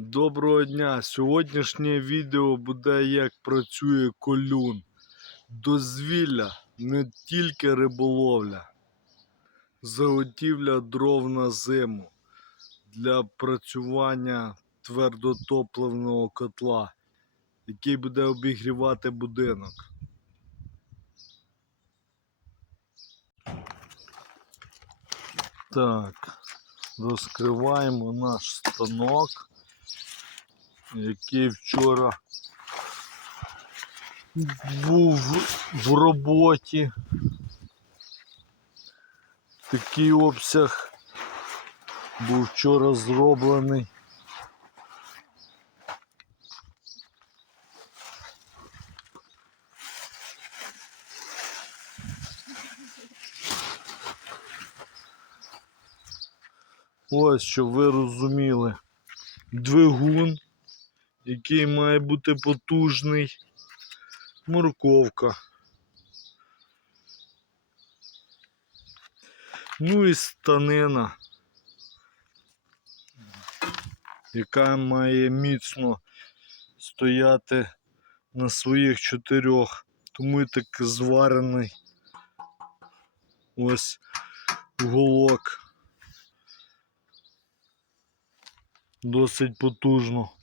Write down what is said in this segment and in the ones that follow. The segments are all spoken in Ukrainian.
Доброго дня! Сьогоднішнє відео буде як працює колюн. Дозвілля не тільки риболовля, заготівля дров на зиму для працювання твердотопливного котла, який буде обігрівати будинок. Так, розкриваємо наш станок який вчора був в роботі. Такий обсяг був вчора зроблений. Ось, щоб ви розуміли, двигун який має бути потужний. Морковка. Ну і станина, яка має міцно стояти на своїх чотирьох. Тому і так зварений ось уголок. Досить потужно.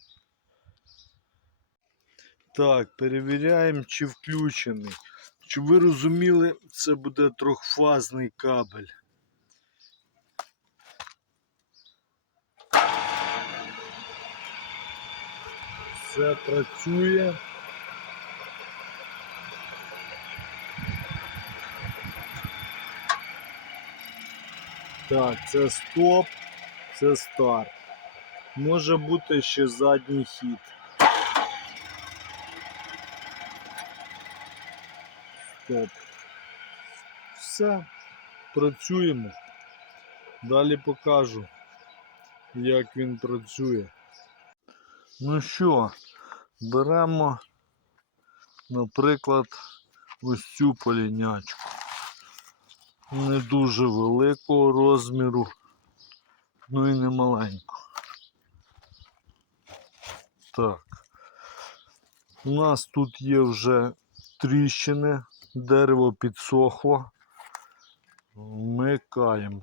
Так, перевіряємо, чи включений. Щоб ви розуміли, це буде трьохфазний кабель. Все працює. Так, це стоп, це старт. Може бути ще задній хід. Стоп. Все, працюємо. Далі покажу, як він працює. Ну що, беремо, наприклад, ось цю полінячку. Не дуже великого розміру, ну і не маленьку. Так. У нас тут є вже тріщини, дерево підсохло. Вмикаємо.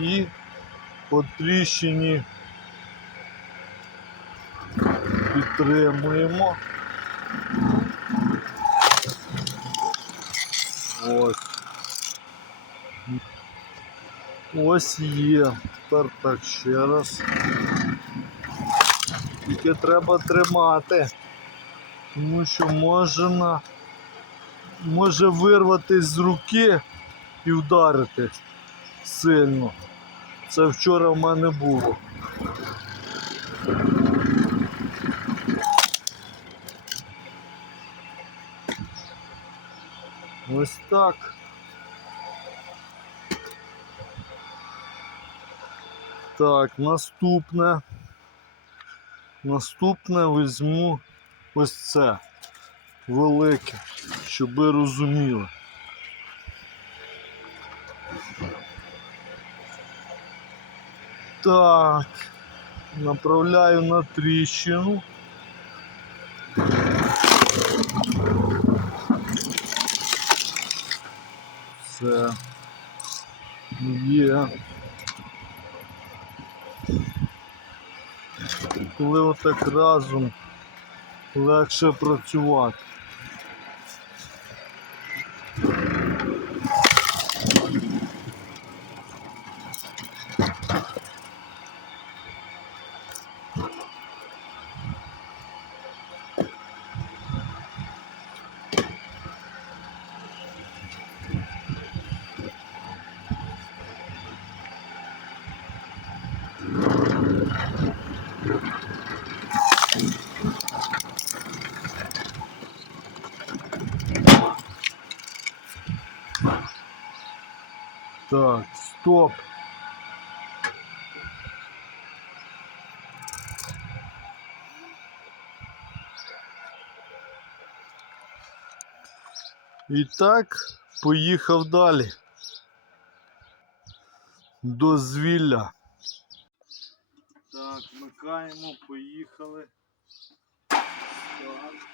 І по тріщині підтримуємо. Ось. Ось є. Тепер так ще раз. Тільки треба тримати, тому що можна може вирватися з руки і вдарити сильно. Це вчора в мене було. Ось так. Так, наступне. Наступне візьму ось це велике, щоб ви розуміли. Так, направляю на тріщину. Все є. коли отак разом легше працювати. Так, стоп. І так, поїхав далі. дозвілля. Так, вмикаємо, поїхали. Так.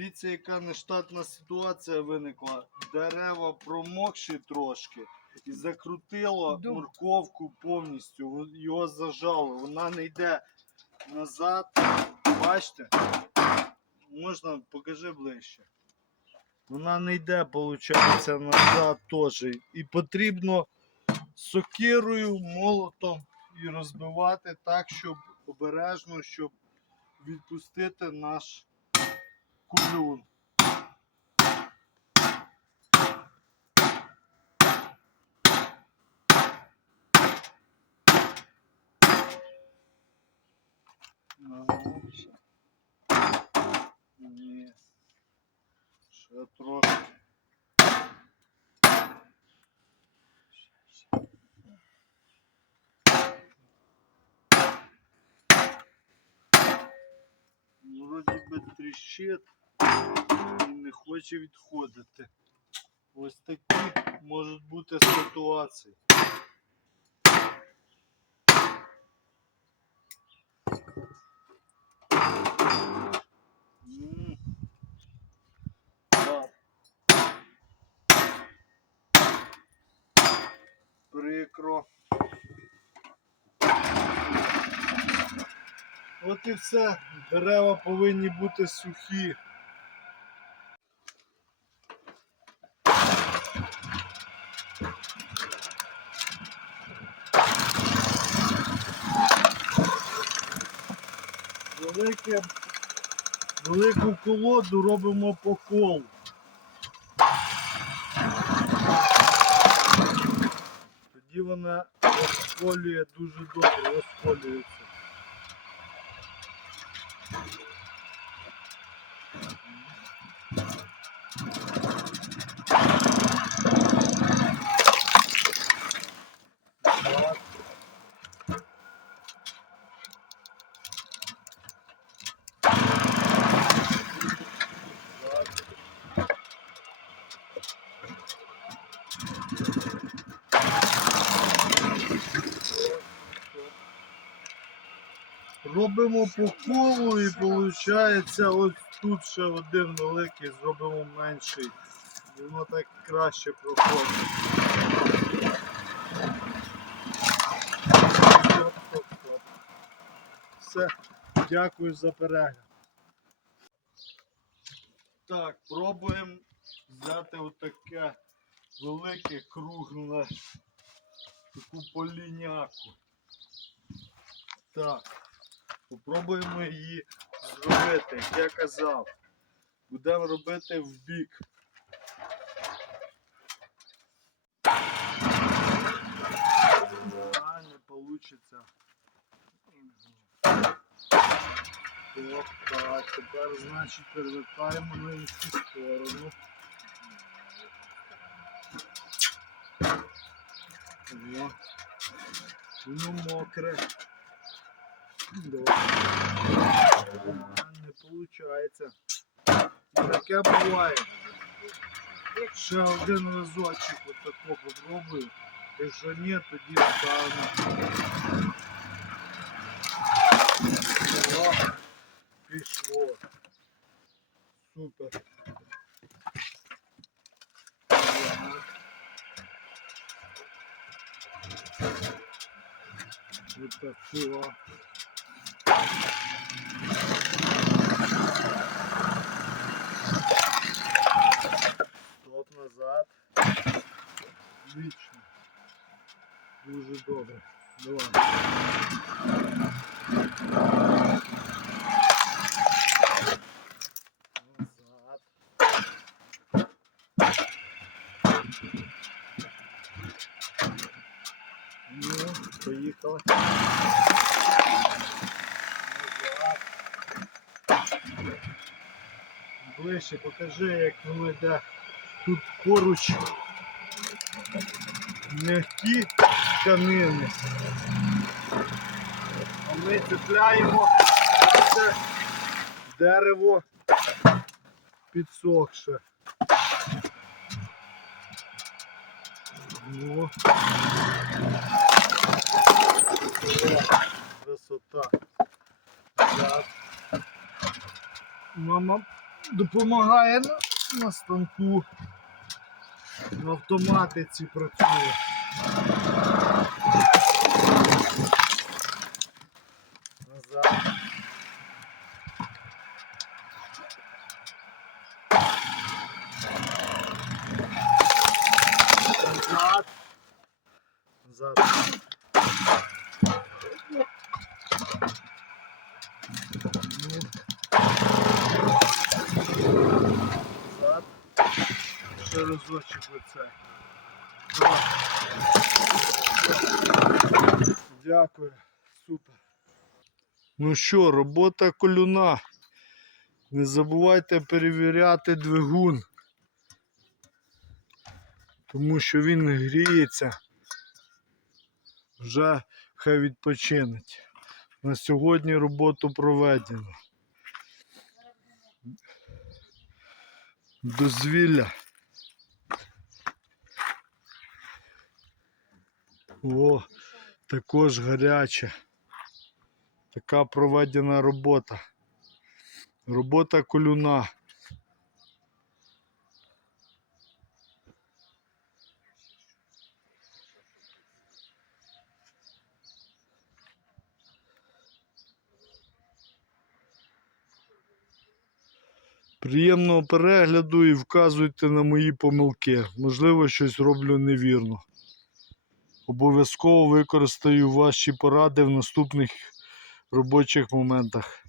Дивіться, яка нештатна ситуація виникла. Дерева промокші трошки і закрутило морковку повністю. Його зажало. Вона не йде назад. Бачите? Можна покажи ближче. Вона не йде, виходить, назад теж. І потрібно сокирою, молотом і розбивати так, щоб обережно, щоб відпустити наш кулюн. Налився. Ні. Ще трошки. Вроде бы трещит. Не хоче відходити. Ось такі можуть бути ситуації. Прикро. От і все. Дерева повинні бути сухі. Велике, велику колоду робимо по колу. Тоді вона розколює дуже добре, розколюється. Робимо по колу і виходить ось тут ще один великий, зробимо менший. Воно так краще проходить. Все, дякую за перегляд. Так, пробуємо взяти отаке велике кругле таку поліняку. Так, попробуємо її зробити, як я казав. Будемо робити в бік. А, не так, тепер, значить, перевертаємо на іншу сторону. Воно мокре. Добре. А, не получається. І таке буває. Ще один разочок отако попробую. Якщо ні, тоді ставимо. О, Пішло. Супер. Вот такого. Стоп назад. Отлично. Дуже добре. Давай. Ну, поїхали. Ближче покажи, як воно йде. Тут поруч м'які тканини. А ми цепляємо це дерево підсохше. О. Красота. Мама допомагає на, на станку. На автоматиці працює. Назад. Назад. Назад. Ну. Назад. Ще разочок оце. Дякую. Супер. Ну що, робота колюна. Не забувайте перевіряти двигун. Тому що він гріється. Вже хай відпочинить. На сьогодні роботу проведено. Дозвілля. О, також гаряче. Така проведена робота. Робота колюна. Приємного перегляду і вказуйте на мої помилки. Можливо, щось роблю невірно. Обов'язково використаю ваші поради в наступних робочих моментах.